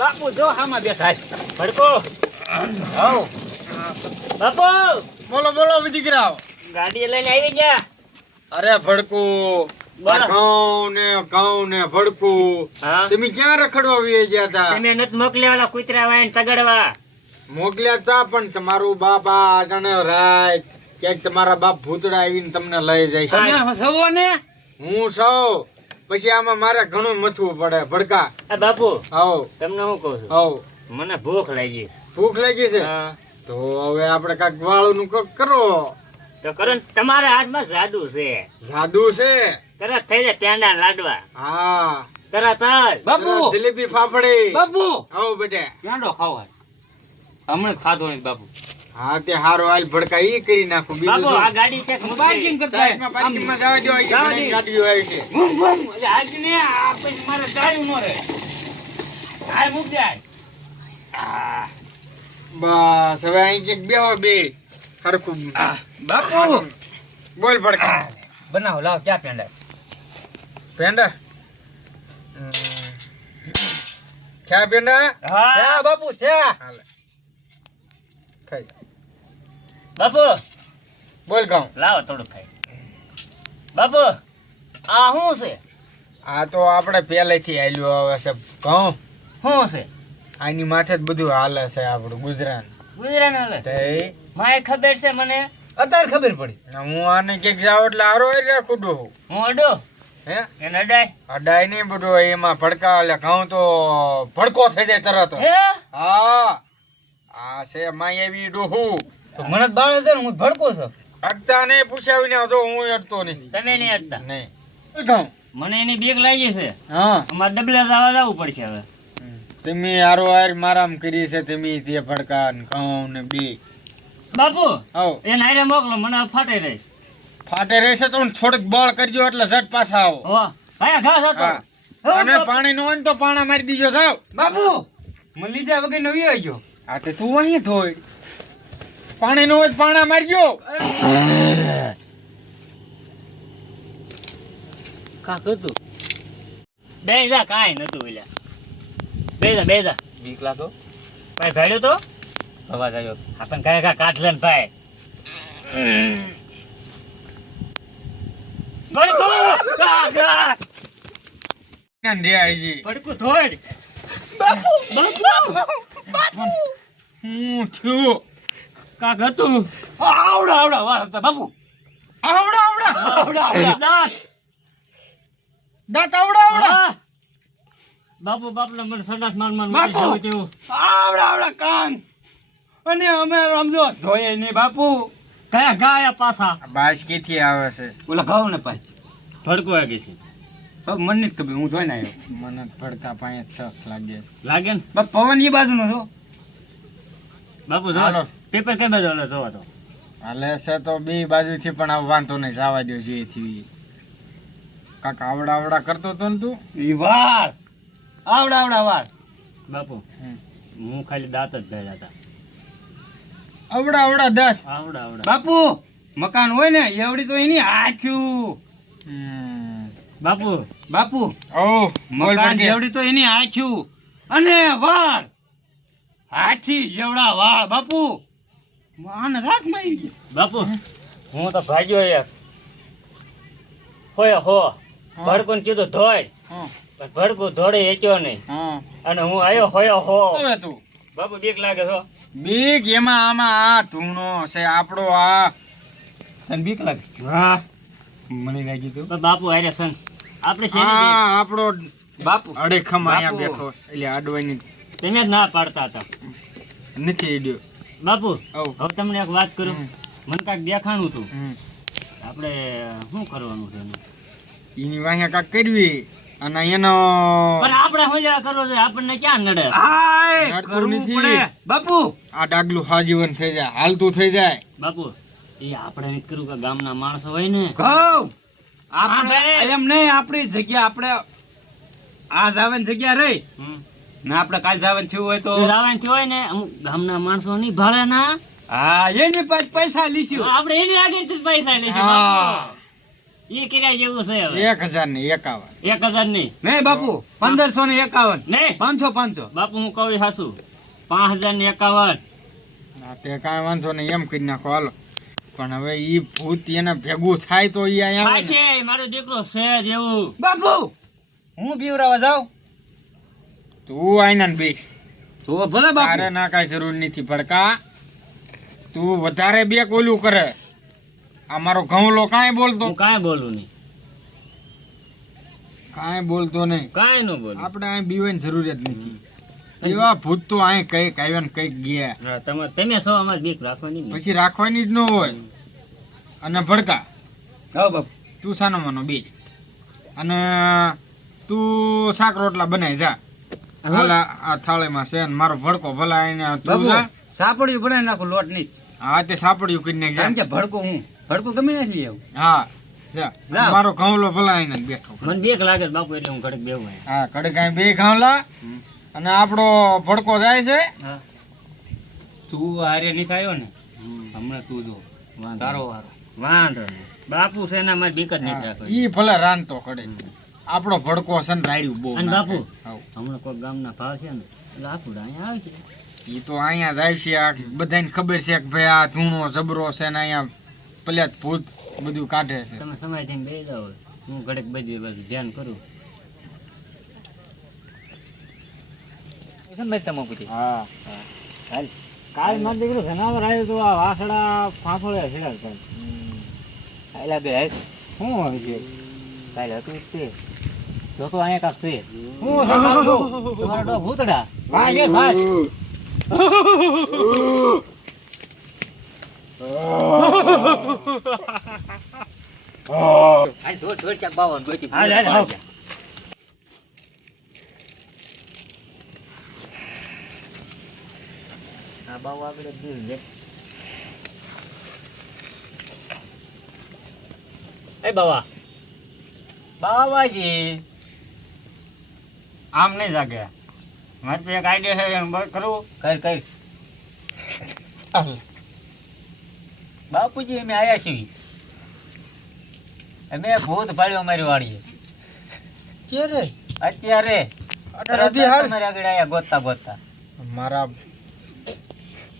બાપુ જો હામાં બેઠા છે. ભડકો આવ બાપુ બોલો બોલો દીકરા. ગાડી લઈને આવી ગયા. અરે ભડકું ઘઉં ને ભડકું હા તમે ક્યાં રખડવા વી ગયા હતા? તમે નત મોકલ્યા કૂતરા વાઈને તગડવા. મોકલ્યા તા પણ તમારું બાપ આ આટાણે રાય ક્યાંક તમારા બાપ ભૂતડા આવીને તમને લઈ જાય છે. સવો ને હું સૌ પછી આમાં મારે ઘણું મથવું પડે ભડકા. આ બાપુ આવો તમને હું કહું છું આવો મને ભૂખ લાગી. ભૂખ લાગી છે હા તો હવે આપણે કાંઈક વાળું નું કાંઈક કરો. તો કરો ને, તમારા હાથમાં જાદુ છે. જાદુ છે. તરત થઈ જાય પેંડા લાડવા. હા તરત જ બાપુ જલેબી ફાફડી. બાપુ આવો બેટા પેંડો ખાવા હમણાં ખાધો નહીં બાપુ. હા તે હારો હાલ ભડકા ઈ કરી નાખું. બાપુ બીજું આ ગાડી ક્યાંક પાર્કિંગ કરતા સાઈડમાં પાર્કિંગમાં જવા દો. અહીં ઘણી ગાડીઓ આવી છે. આજ ને આ પછી મારે ગાડી નો રે. આ મૂક દે. બસ હવે અહીં ક્યાંક બેહો બે હરખું. બાપુ બોલ ભડકા. બનાવો લાવ ક્યાં પેંડા. પેંડા ક્યાં પેંડા? હા બાપુ થયા. હાલે ખાઈ જા. બાપુ બોલ ઘઉં. લાવો થોડું ખાઈ. બાપુ આ શું છે? આ તો આપણે પહેલેથી હાલ્યું આવે છે ઘઉં. શું છે? આની માથે જ બધું હાલે છે આપણું ગુજરાત. ગુજરાત હાલે તે માય ખબર છે મને અત્યારે ખબર પડી. હું આને ક્યાંક જાવ એટલે હારો રાખું ડોહું. હું અડો હે એને અડાય અડાય નહીં બધું એમાં ભડકા એટલે ઘઉં તો ભડકો થઈ જાય તરત. હે હા આ છે માયાવી ડોહું. તો મને બાળ છે ને હું ભડકો છું. અડતા નહીં પૂછાવીને જો હું અડતો નહીં. તમે નહીં અડતા. નહીં ઘઉં. મને એની બીક લાગી છે. હા અમારે ડબલે જવા જવું પડશે હવે. તમે હારો હાર મારામ કરી છે તમે તે ભડકા ને ઘઉં ને બી. બાપુ આવો એ નાયરે મોકલો મને ફાટે રહી. ફાટે રહેશે તો થોડુંક બળ કરજો એટલે ઝટ પાછા આવો. હો ભાઈ ઘાસ હતો. હા. અને પાણી નો હોય ને તો પાણા મારી દીજો સાવ. બાપુ મને લીધા વગર નવી આવી ગયો. હા તે તું અહીં થોય પાણી નો હોય તો પાણા મારજો. કાક હતું બે જા કાંઈ નતું એલા. બેજા બીક લાગો ભાઈ ભાડ્યો તો અવાજ આવ્યો આપણને કાંઈ કાંઈ કાઢ લે ને ભાઈ. ભડકો રે આઈજી ભડકું ધોડ. હું થયું કાક હતું આવડા વાળ હતા બાપુ દાંત. દાંત આવડા હા. બાપુ બાપને મને સંડાસ માર માર મૂકી બાપુ. જવું તેવું. આવડા કાન અને અમે સમજો ધોયે નહીં બાપુ કયા ગાયા પાછા બાસ કેથી આવે છે? ઓલા ઘઉં ને પાય ભડકો વાગે છે. હવે મને નથી ખબર હું જોઈને આવ્યો મને ભડકા પાસે શક લાગે. લાગે ને બાપ પવન એ બાજુનો છો બાપુ જો હાલો. પેપર કઈ બાજુ હાલે જોવા તો. હાલે છે તો બે બાજુથી પણ આ વાંધો નહીં જવા દો જે થી. કાક આવડા કરતો તો ને તું. ઈ વાળ આવડા વાળ બાપુ હું ખાલી દાંત જ ભેળા હતા. આવડા દાંત. આવડા બાપુ મકાન હોય ને એવડી તો એની આખ્યું બાપુ બાપુ ઓ બોલ મકાન ભડકે. જેવડી તો એની આખ્યું અને વાળ હાથી જેવડા વાળ બાપુ આને રાતમાં આવી ગયો બાપુ હું તો ભાગ્યો એક હોય હો ભડકો ને કીધું ધોડ હા પણ ભડકો ધોડે એચ્યો નહીં હા અને હું આવ્યો હોય હો. હવે તું બાપુ બીક લાગે છો. બીક એમાં આમાં આ ધૂણો છે આપણો આ. તને બીક લાગે હા મને લાગી તું બાપુ આરે સન આપણે આ શેરી આપણો બાપુ અડેખમ અહીંયા બાપુ. બેઠો એટલે આડવાની તમે જ ના પાડતા હતા. નથી ઈડ્યો. બાપુ ઓ હવે તમને એક વાત કરું. હમ. મને કાંઈક દેખાણું હતું. હમ. આપણે શું કરવાનું છે એનું? એની વાહે કાક કરવી અને એનો પણ આપણે હોજા કરવો છે આપણને ક્યાં નડે. હાય નડતું કરવું નથી. પડે બાપુ આ ડાગલું હાજીવન થઈ જાય હાલતું થઈ જાય. બાપુ એ આપણે નહીં કરવું કે ગામના માણસો હોય ને ઘઉં હા, આપણે ભાઈ. એમ નહીં આપણી જગ્યા આપણે આ જાવાની જગ્યા રહી ને આપણે કાલ જાવાનું થયું હોય તો રાવણ થયો હોય ને અમુક ગામના માણસો નહીં ભાળે ના હા એની પાસે પૈસા લીશું આપણે એની આગળ જ પૈસા લેશું હા. બાપુ. ઈ કર્યા જેવું છે હવે 1051. 1000 નહીં નહીં બાપુ 1551 નહીં 500 બાપુ હું કહું હાસુ 5051 હા, તે કાંઈ વાંધો નહીં, એમ કરી નાખો હાલો. પણ હવે ઈ ભૂત એને ભેગું થાય તો ઈ અહીંયા આવે ને. છે મારો દીકરો છે જેવું બાપુ હું બીવરાવા જાઉં તું આઈના ને બેસ. તો ભલે બાપુ તારે ના કાંઈ જરૂર નથી ભડકા. તું વધારે બે કોલું કરે. આ મારો ઘઉંલો કાંઈ બોલતો હું કાંઈ બોલું નહીં કાંઈ બોલતો નહીં. કાંઈ ન બોલું આપણે અહીં બીવાની જરૂરિયાત નથી. એવા ભૂત તો અહીં કઈક આવ્યા ને કઈક ગયા. હા, તમે સૌ અમારે બીક રાખવાની નહીં. પછી રાખવાની જ ન હોય. અને ભડકા હા બાપુ તું સાનો માનો બે અને તું શાક રોટલા બનાવી જા. હાલા આ થાળીમાં છે ને મારો ભડકો ભલા એને તું બાપુ જા. સાપડિયું બનાવી નાખું લોટ નહીં હા તે સાપડિયું કરી નાખ કારણ જા. કે ભડકો ગમે નથી આવું હા જા. જા. મારો ઘઉંલો ભલા એને બેઠો. મને બીક લાગે છે બાપુ એટલે હું ઘડીક બેહું અહીંયા. હા કડે કાંઈ બે ઘઉંલા અને આપણો ભડકો જાય છે. હા તું હારે નહીં ખાયો ને હમણાં તું જો તારો વારો વાંધો નહીં બાપુ છે ને અમારે બીક જ નહીં રાખવાની. ઈ ભલે રાંધતો કડે આપણો ભડકો છે ને રાડ્યું બહુ અને બાપુ હાવ. હમણાં કોઈ ગામના ભાવ છે ને એટલે આખું અહીંયા આવે છે ઈ તો અહીંયા જાય છે. આ બધાને ખબર છે કે ભાઈ આ ધૂણો જબરો છે ને અહીંયા પલ્યાત ભૂત બધું કાઢે છે. તમે સમય થઈને બેસી જાઓ હું ઘડીક બધી બધું ધ્યાન કરું હા કાલ મારો દીકરો જનાવર આવ્યો તો આ વાસડા ફાંફળે છેડા કાલે બે શું હોય છે કાલે હતું તે જો તો અહીંયા કાક છે હું તમારો ડો ભૂતડા ભાઈ કે ભાઈ આ ધોડ ચાક બાવન ગોતી હાલ હાલ આ બાવ આગળ જોઈ લે એ બાવાજી આમ નહીં જાગે મારે તો એક આઈડિયા છે એમ કરવું કર બાપુજી અમે આયા છીએ અમે ભૂત પાડ્યો અમારી વાડીએ ક્યારે અત્યારે તમારી આગળ આયા ગોતતા મારા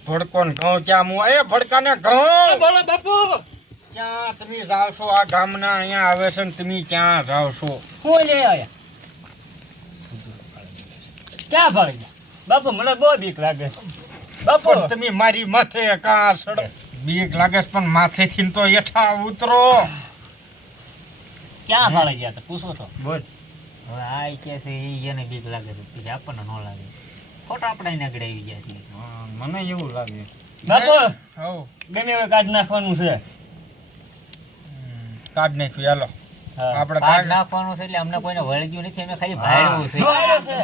ભડકો ને ઘઉં ક્યાં મું એ ભડકા ને ઘઉં બોલો બાપુ ક્યાં તમે જાવ છો? આ ગામના અહીંયા આવે છે ને તમે ક્યાં જાવ છો? હું લઈ આયા ક્યાં ભાળી ગયા બાપુ મને બહુ બીક લાગે બાપુ પણ તમે મારી માથે કાં સડ બીક લાગે છે પણ માથેથી તો હેઠા ઉતરો. ક્યાં ભાળી ગયા તો પૂછો તો બોલ હવે આ કે છે એને બીક લાગે છે પછી આપણને ન લાગે ખોટા આપણે એને આગળ આવી ગયા છીએ મને એવું લાગે. બાપુ હવ ગમે હવે કાઢી નાખવાનું છે કાઢ નાખ્યું હાલો. આપણે કાઢ નાખવાનું છે એટલે અમને કોઈને વળગ્યું નથી અમે ખાલી ભાડ્યું છે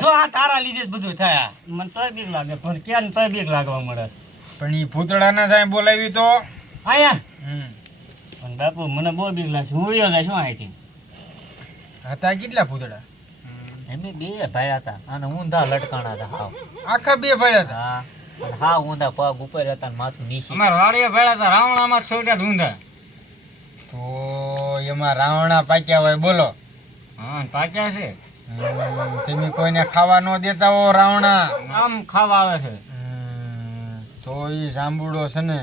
જો આ તારા લીધે જ બધું થયા મને તોય બીક લાગે પણ ક્યાં તોય બીક લાગવા મળે પણ ઈ ભૂતડાને જાય બોલાવી તો આયા હમ. પણ બાપુ મને બહુ બીક લાગે હું વયો જાય શું અહીંથી હતા કેટલા ભૂતડા? એમને બે ભાઈ હતા અને ઊંધા લટકાણા હતા હાવ આખા બે ભાઈ હતા. હા અને હા ઊંધા પગ ઉપર હતા ને માથું નીચે અમારા વાડીએ ભેળા હતા રાવણામાં છોડ્યા ઢૂંઢા તો એમાં રાવણા પાક્યા હોય બોલો. હા પાક્યા છે તમે કોઈને ખાવા ન દેતા હો રાવણા. આમ ખાવા આવે છે તો ઈ જાંબુડો છે ને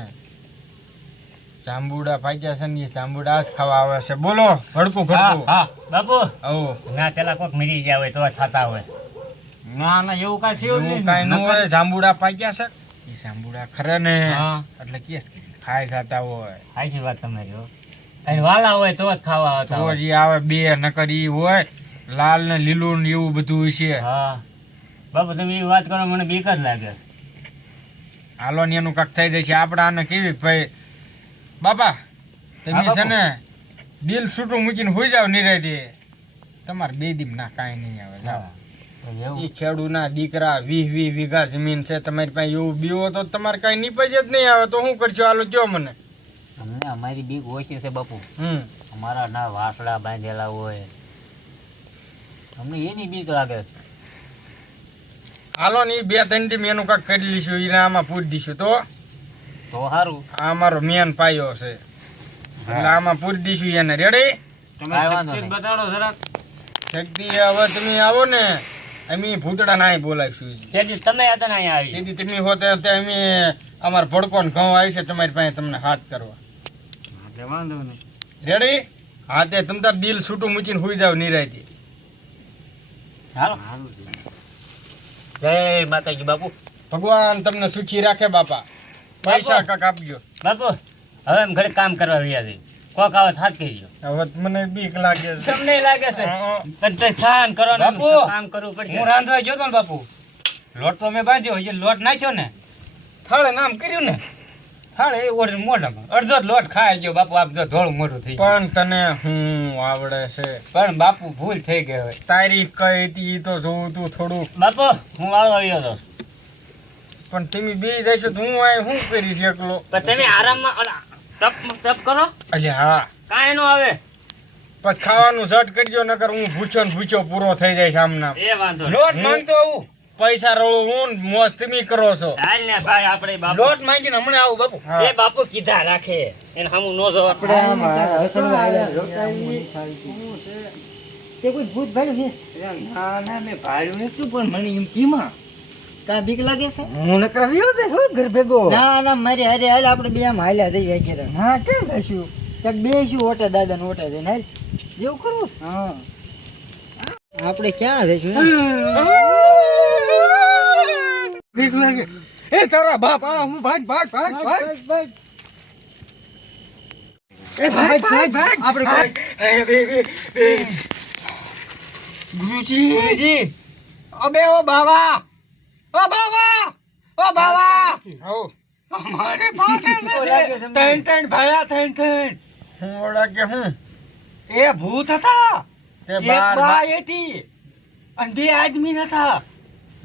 જાંબુડા પાક્યા છે ને ઈ જાંબુડા જ ખાવા આવે છે બોલો. ભડકું ભડકું હા બાપુ આવો ના પેલા કોક મરી ગયા હોય તો થતા હોય ના ના એવું કાંઈ થયું જ એવું નહીં. કાંઈ ન હોય. જાંબુડા પાક્યા છે ઈ જાંબુડા ખરે ને હા. એટલે કેસ ખાઈ જતા હોય સાચી વાત તમારી હો અને વાલા હોય તો જ ખાવા આવતા તો હોય. જ ઈ આવે બે નકર ઈ હોય લાલ ને લીલું ને એવું બધું છે. હા બાપુ તમે એ વાત કરો મને બીક જ લાગે હાલો ને એનું કાક થઈ જશે. આપણે આને કેવી ભાઈ બાપા તમે હા, છે ને દિલ છૂટું મૂકીને હોઈ જાવ નિરાયતે. તમારે બે દીમ ના કાંઈ નહીં આવે જાઓ. ઈ ખેડૂના દીકરા 20 વીઘા જમીન છે તમારી પાસે એવું બીવો તો તમારે કાંઈ નીપજ જ નહીં આવે તો શું કરશો? હાલો કયો મને. અમને અમારી બીક ઓછી છે બાપુ અમારા ના વાસડા બાંધેલા હોય અમને એની બીક લાગે છે હાલો ને ઈ 2-3 દી એનું કાંક કરી લઈશું. એને આમાં પૂરી દઈશું તો તો સારું આ અમારો મેન પાયો છે એટલે આમાં પૂરી દઈશું એને. રેડી? તમે કાંઈ વાંધો શક્તિ નહીં. બતાડો જરાક. શક્તિ હવે તમે આવો ને અમે ભૂતડા નાય બોલાવીશું. તેથી તમે હતા ને અહીંયા આવી તેથી તમે હોતે તે અમે અમાર ભડકો ને ઘઉં આવી છે તમારી પાસે તમને હાથ કરવા. એટલે વાંધો નહીં. રેડી? હા તે તમ તાર દિલ છૂટું મૂકીને હુઈ જાવ નિરાયથી. હાલો જય માતાજી બાપુ. ભગવાન તમને સુખી રાખે બાપા. પૈસા કાક આપજો. બાપુ હવે એમ ઘરે કામ કરવા રહ્યા છે કોક આવે હાથ કહેજો હવે મને બીક લાગે છે. તમને લાગે છે હા. પણ તે છાન કરો ને બાપુ, કામ કરવું પડશે હું રાંધવા ગયો તો ને બાપુ, લોટ તો મેં બાંધ્યો હજી લોટ નાખ્યો ને થાળે નામ કર્યું ને થાળે એ ઓર મોઢામાં અડધો જ લોટ ખાઈ ગયો બાપુ આપ જો ધોળું મોઢું થઈ ગયું પણ તને હું આવડે છે. પણ બાપુ ભૂલ થઈ ગઈ હવે તારીખ કઈ હતી ઈ તો જોવું તું થોડું. બાપુ હું વાળો આવ્યો હતો પણ તમે બે જઈશો તો હું આ શું કરીશ એકલો? પણ તમે આરામમાં ઓલા તપ કરો અલ્યા હા, કાંઈ નો આવે પછી ખાવાનું ઝટ કરજો નકર હું ભૂખ્યો ને ભૂખ્યો પૂરો થઈ જાય સામના. એ વાંધો લોટ નહીં. માંગતો આવું, પૈસા રોળું હું ને મોજ તમે કરો છો. હાલ ને ભાઈ આપણે બાપુ લોટ માંગીને હમણાં આવું બાપુ. એ બાપુ કીધા રાખે એને સામું નો જો આપણે આમ હસડું આયા રોકાઈ. તે કોઈ ભૂત ભાડ્યું છે? ના ના મેં ભાડ્યું નથી પણ મને એમ કીમાં કાંઈ બીક લાગે છે? હું નકર આવ્યો છે હો ઘર ભેગો. ના ના મારી હારે હાલ આપણે બે આમ હાલ્યા જઈએ ઘરે. હા કેમ જઈશું? ક્યાંક બેસીશું ઓટે દાદા ને ઓટે જઈને હાલ જેવું કરવું. હા આપણે ક્યાં જઈશું? બીક લાગે. એ તારા બાપ આ હું ભાગ ભાગ ભાગ ભાગ. એ ભાગ ભાગ ભાગ આપણે ભાગ. એ બે ગુરુજી. અબે ઓ બાવા, ઓ બાવા, ઓ બાવા. આવો. અમારે પાટે છે. ત્રણ ભાયા ત્રણ. હું ઓળા કે હું એ ભૂત હતા તે એક બાર બાઈ હતી અને બે આદમી હતા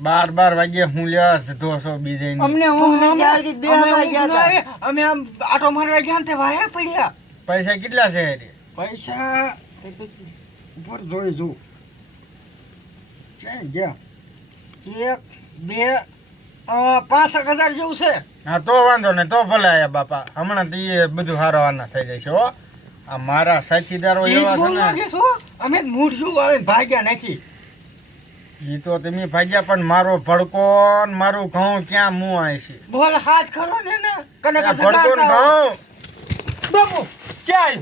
12 વાગે હું લેવા જતો છો બીજે ની. અમને ઊંઘ ઊંઘ નથી આવતી, બે વાગ્યા હતા. અમે આમ આટો મારવા ગયા ને તે વાયા પડ્યા પૈસા કેટલા છે રે? પૈસા ઉપર જોઈ જો છે ગયા 1 2 5,000 જેવું છે હા તો વાંધો ને તો ભલે આયા બાપા. હમણાં તો એ બધું હારવાના થઈ જાય છે હો. આ મારા સાથીદારો એવા છે ને અમે મૂઢું આવે ભાગ્યા નથી ઈ તો તમે ભાગ્યા પણ મારો ભડકો ને મારું ઘઉં ક્યાં મું આય છે? બોલ હાથ ખરો ને કને આ ભડકો ને ઘઉં બાપુ ક્યાં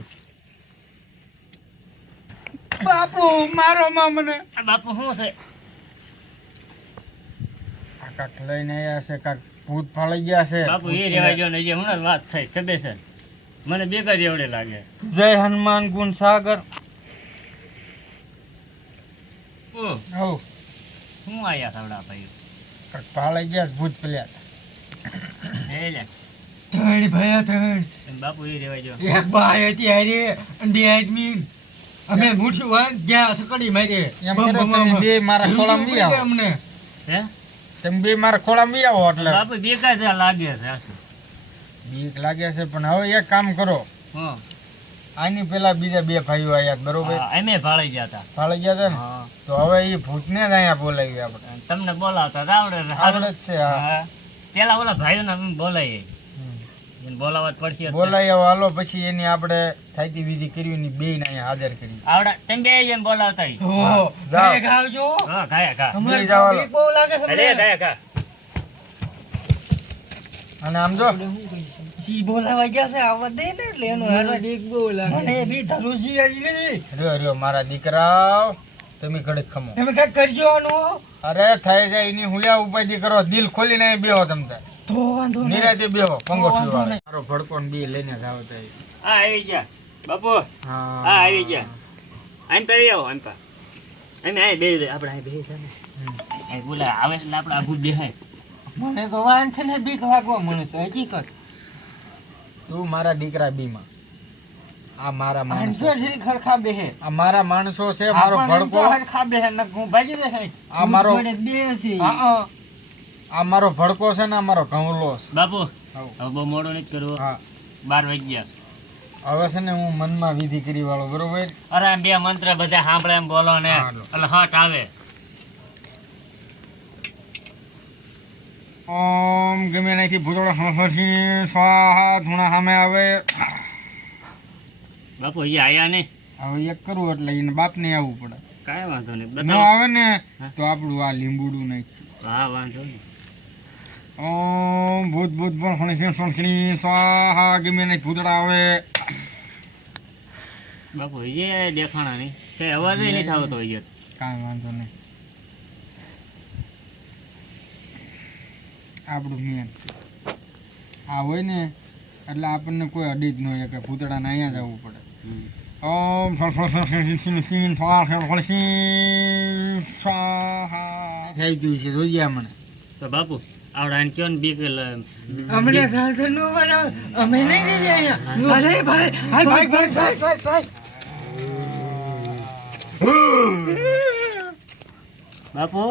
બાપુ મારો માં મને બાપુ શું છે આ કાક લઈને આયા છે, કાક ભૂત ફાળી ગયા છે. બાપુ એ રેવા જો ને જે હમણાં વાત થઈ ખબર છે મને બેકાર જેવડે લાગે જય હનુમાન ગુણ સાગર. ઓ હો શું આયા થવડા ભાઈ કાક ફાળી ગયા છે ભૂત પેલ્યા. એ લે ત્રણ ભયા ત્રણ. બાપુ એ રેવા જો એક બાય હતી હારે અંડી આદમી અમે મૂઠ્યું વાન ગયા સકડી મારી. એમ કરો તમે બે મારા ખોળામાં બી આવો. અમને હે તમે બે મારા ખોળામાં બી આવો એટલે બાપુ બેકાર જે લાગે છે આખું. બીક લાગે છે. પણ હવે એક કામ કરો, હા આની પેલા બીજા બે ભાઈઓ આયા બરોબર, અમે ભાળી ગયા હતા ફાળી ગયા હતા ને, હા તો હવે એ ભૂતને જ અહીંયા બોલાવી આપણે. તમને બોલાવતા તો આવડે છે. આવડે જ છે. હા હા પેલા ઓલા ભાઈઓને અમે બોલાવીએ હમ. એને બોલાવવા જ પડશે બોલાવી આવો હાલો. પછી એની આપણે થાયતી વિધિ કરી ની બે અહીંયા હાજર કરી. આવડા તમે બે એમ બોલાવતા ઈ. જાઓ. હા ગાયા ગા બે જાઓ હાલો. અરે ગાયા ગા અને આમ જો ઈ બોલાવા ગયા છે આવવા દે ને એટલે એનો મને બી ધરુજી આવી ગઈ રહ્યો રહ્યો મારા દીકરાઓ, તમે ઘડીક ખમો. તમે કઈ કરજો આનું અરે થઈ જાય એની હુલ્યા ઉપાધી કરો. દિલ ખોલીને અહીં બેહો તમ તાર. તો વાંધો નહીં નિરાતે બેહો. પંગો વાંધો પીવા નહીં. મારો ભડકો ને બે લઈને જાવ તો હા આવી ગયા બાપુ હા હા આવી ગયા આમ કરી આવો આમ પા અમે અહીં બે આપણે અહીં બે છે ને અહીં બોલા આવે એટલે આપણે આઘું બેહાય મને તો વાન છે ને બીક લાગવા મને તો હકીકત. તું મારા દીકરા બીમાં આ મારા માણસો ખરખા બેહે આ મારા માણસો છે. મારો ભડકો ખરખા બેહે ન હું ભાગી દે આ મારો બે છે આ મારો ભડકો છે ને આ મારો ઘઉંલો છે. બાપુ હઉ. હવે બહુ મોડું નથી કરવું હા 12 વાગ્યા હવે છે ને હું મનમાં વિધિ કરી વાળો બરોબર. અરે આમ બે મંત્ર બધા સાંભળે એમ બોલો ને હા, લો. એટલે હટ આવે ઓમ ગમે નાખી ભૂતળો હસી સ્વાહા ધૂણા સામે આવે. બાપુ હજી આયા નહીં હવે એક કરવું એટલે એને બાપને આવવું પડે. કાંઈ વાંધો નહીં, ન બતાવો. આવે ને તો આપણું આ લીંબુડું નાખ્યું. હા, વાંધો નહીં. ઓમ ભૂત ભૂત પણ સ્વાહા ગમે ને ભૂતડા આવે. બાપુ એ દેખાણા નહીં, તે અવાજ નહીં થતો હોય. કાંઈ વાંધો નહીં, આપણું મેન આ હોય ને એટલે આપણને કોઈ અડી જ ન હોય કે ભૂતડાને અહીંયા જ આવવું પડે. ઓમ સ્વાહા થઈ ગયું છે, જોઈએ મને. તો બાપુ આવડા ને કયો ને બીક અમને અમે નહીં ભાઈ ભાઈ ભાઈ ભાઈ બાપુ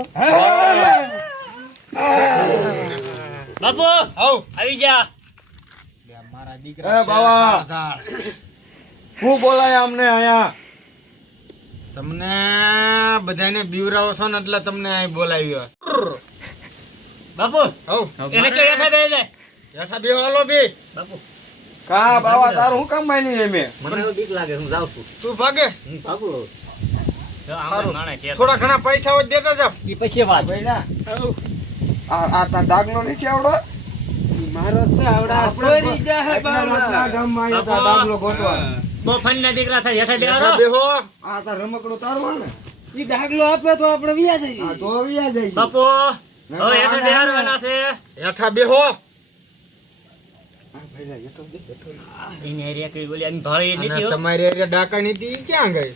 બાપુ આવી જા. મારા એ દીકરા બાવા. શું બોલાય અમને અહીંયા? તમને બધાને બીવરાવો છો ને એટલે તમને અહીં બોલાવ્યો. બાપુ એને કયો હેઠા બેહી જાય. હેઠા બેહો, હાલો બી. બાપુ કા બાવા તારું શું કામ માની એમ? મને એવું બીક લાગે, હું જાઉં છું. તું ભાગે. બાપુ જો આમાં માણસ છે. થોડા ઘણા પૈસા જ દેતા જાવ. ઈ પછી વાત. આ તાર દાગલો નથી આવડો? મારો છે આવડા સોરી જાહે બાવા ગામમાં આવ્યો તાર દાગલો ગોતવા. બો ફનના દીકરા છે, હેઠા હેઠા બેહો. બેહો. આ તાર રમકડો તારવા ને? ઈ ડાગલો આપે તો આપણે વિયા જઈએ. આ તો વિયા જાય. બાપુ હવે હેઠા બેહારવાના છે. હેઠા બેહો. એને એરિયા કઈ બોલી આની ભાળી નથી હો. તમારી એરિયા ડાકાની હતી, ઈ ક્યાં ગઈ?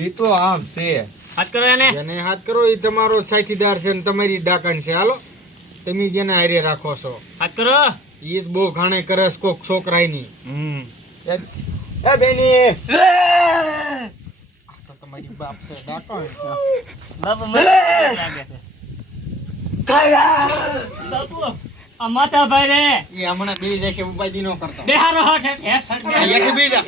ઈ તો આમ છે. હાથ કરો એને. જેને હાથ કરો એ તમારો સાથીદાર છે ને તમારી ડાકણ છે. હાલો તમે જેને હારે રાખો છો હાથ કરો. ઈ જ બહુ ઘાણે કરે છે કોક છોકરાની. એ બેની તો તમારી બાપ છે ડાકણ. બાપુ મને લાગે છે. બાપુ આ માતા ભાઈ રે ઈ હમણાં બેહી જશે, ઉપાધી ન કરતા. બેહારો હટ હટ હટ હેઠે બેહી જા.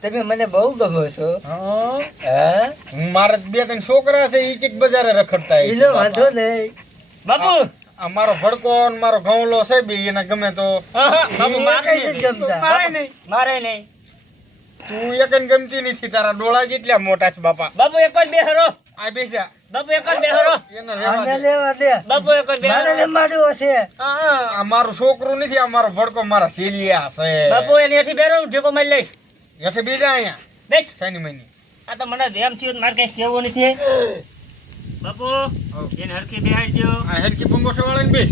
તમે મને બહુ ગમો છો. હા, હા, હું મારા બે ત્રણ છોકરા છે ઈ કઈક બજારે રખડતા હોય છે એનો બાપા. વાંધો નહીં. બાપુ આ મારો ભડકો ને મારો ઘઉંલો છે બે એને ગમે તો બાપુ મારે કઈ નથી ગમતા. મારે નહીં. તું એકને ગમતી નથી, તારા ડોળા જેટલા મોટા છે બાપા. બાપુ એક જ બેહારો. આ બેસા બાપુ એક જ બેહારો. એને રહેવા આને દે. લેવા દે. બાપુ એક જ મારે બેહારો. રમાડવો છે. આ મારું છોકરું નથી, આ મારો ભડકો મારા શેલિયા છે. બાપુ એને હેઠી બેરો ઢેકો મારી લઈશ. હેઠે બીજા અહીંયા બેસ. શનિ મહિની. આ તો મને એમ થયું મારે કઈ કેવું નથી. બાપુ એને હરખી બેહાડી દો. આ હેડકી પંગોઠો વાળાને બેસ.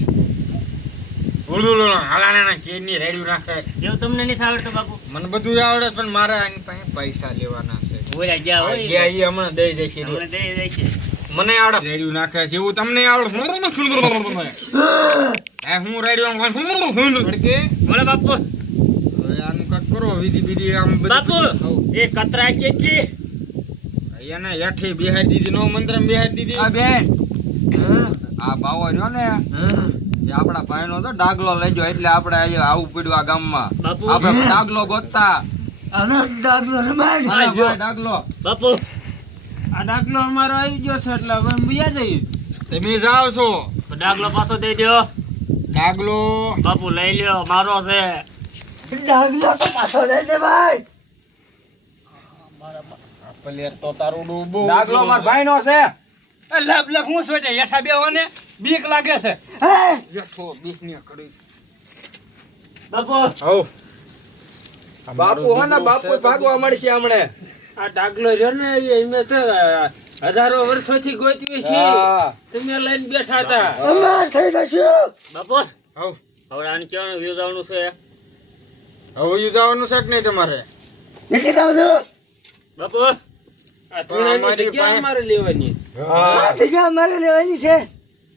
ઉલુલો હાલાના કેની રેડ્યું રાખે. એવું તમને નથી આવડતું બાપુ. મને બધું આવડે પણ મારે આની પાસે પૈસા લેવાના છે. બોલ્યા ગયા આ હોય. ગયા ઈ હમણાં દઈ જશે. હમણાં દઈ દઈ છે. મને આવડે રેડ્યું નાખે છે એવું તમને આવડે. આ હું રેડ્યું ભડકે. બોલો બાપુ. હવે આનું કટ કરો વિધિ વિધિ આમ બધું. બાપુ એ કતરા કેટલી. એને હેઠી બેહાડી દીધી, નો મંત્ર બેહાડી દીધી. આ બેન આ બાવો રહ્યો ને જે આપણા ભાઈનો તો ડાગલો લઈ ગયો એટલે આપણે અહીંયા આવું પડ્યું આ ગામમાં. બાપુ આપણે ડાગલો ગોતતા. આનો દાગલો રમાડ. આ ભાઈ ડાગલો. બાપુ આ દાખલો અમારો આવી ગયો છે એટલે હવે બીયા જઈએ. તમે જાઓ છો. તો ડાગલો પાછો દઈ દો. ડાગલો બાપુ લઈ લ્યો, મારો છે. દાગલો તો પાછો લઈ દે ભાઈ. પ્લેયર તો તારું ડૂબો. ડાગલો મારા ભાઈનો છે. લબ લબ હું સોટે હેઠા બેહો ને બીક લાગે છે. હે, બેઠો બીકની કડી. બાપુ હો બાપુ હો ને બાપુ ભાગવા મળશે હમણે. આ ડાગલો રહ્યો ને એમે તો હજારો વર્ષોથી ગોતવી છે. હા. તમે લઈને બેઠા હતા. અમાર થઈ જશું. બાપુ હો હવે આને કેવાનું વ્યૂ જવાનું છે. હવે ઈ જવાનું છે કે નહીં તમારે? નીકળી જાવ છો. બાપુ આ ધૂળાની જગ્યા મારે લેવાની. હા. આ જગ્યા અમારે લેવાની છે.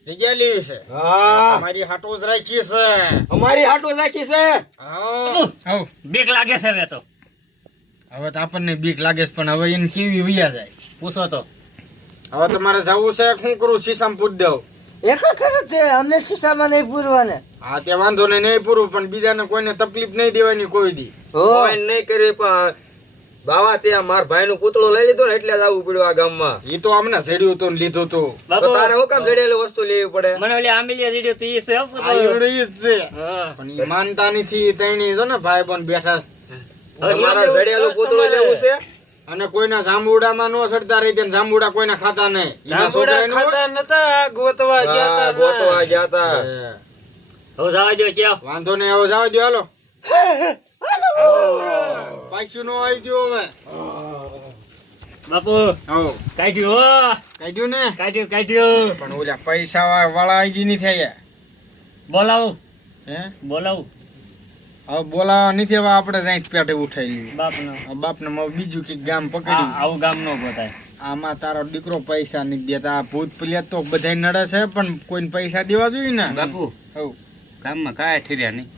જગ્યા લેવી છે. હા. તમારી હાટો જ રાખી છે. અમારી હાટુ રાખી છે. હો બીક લાગે છે હવે તો. હવે તો આપણને બીક લાગે છે પણ હવે એને કેવી વૈયા જાય. પૂછો તો. હવે તમારે જવું છે શું કરું? શીશામાં પૂછ દઉં. એક જ છે, અમને શીશામાં નહીં પૂરવાને. હા તે વાંધો નહીં પૂરું, પણ બીજાને કોઈને તકલીફ નહીં દેવાની કોઈ દી. કોઈ નહીં કરી પણ બાવા ત્યાં મારા ભાઈનું પૂતળું લઈ લીધું ને એટલે જ આવવું પડ્યું આ ગામમાં. ઈ તો અમને જડ્યું હતું ને લીધું હતું. બાપુ તો તારે હું કામ જડેલી વસ્તુ લેવી પડે? મને ઓલી આંબીલિયા જીડ્યો તો ઈ છે હો પૂતળું. આ ઈવડે ઈ જ છે. હા. પણ ઈ માનતા નથી. તઈની જો ને ભાઈ બંધ બેઠા છે. તમારા જડેલું પૂતળું લેવું છે અને કોઈના જાંબુડામાં નો સડતા રહી ગયા, જાંબુડા કોઈના ખાતા નહીં. એના છોકરાએ નો ગોતવા હા, ગોતવા ગયા તા. હવે જવા દો ક્યાં વાંધો નહીં, હવે જાવ દો હાલો. પાછું નો આવી ગયો હવે. બાપુ હો કાઢ્યું કાઢ્યું ને, કાઢ્યું પણ ઓલા પૈસા વાળા આવી નહીં થયા. બોલાવો હે બોલાવો હવે બોલાવા નથી, હવે આપણે ત્યાં જ પેટે ઉઠાવી બાપનો બાપને બીજું કઈક ગામ પકડ્યું. આવું ગામ નો બતાય આમાં તારો દીકરો પૈસા નથી દેતા. ભૂત પ્રિયત તો બધા નડે છે, પણ કોઈને પૈસા દેવા જોઈએ ને. બાપુ હવ ગામમાં કાંઈ ઠર્યા નહીં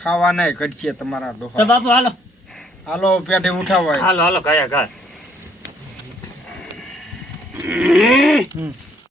ખાવા નહીં ઘટશે તમારા તો ડોહા. બાપુ હાલો હાલો પેટે ઉઠાવાય. હાલો હાલો કાયા કા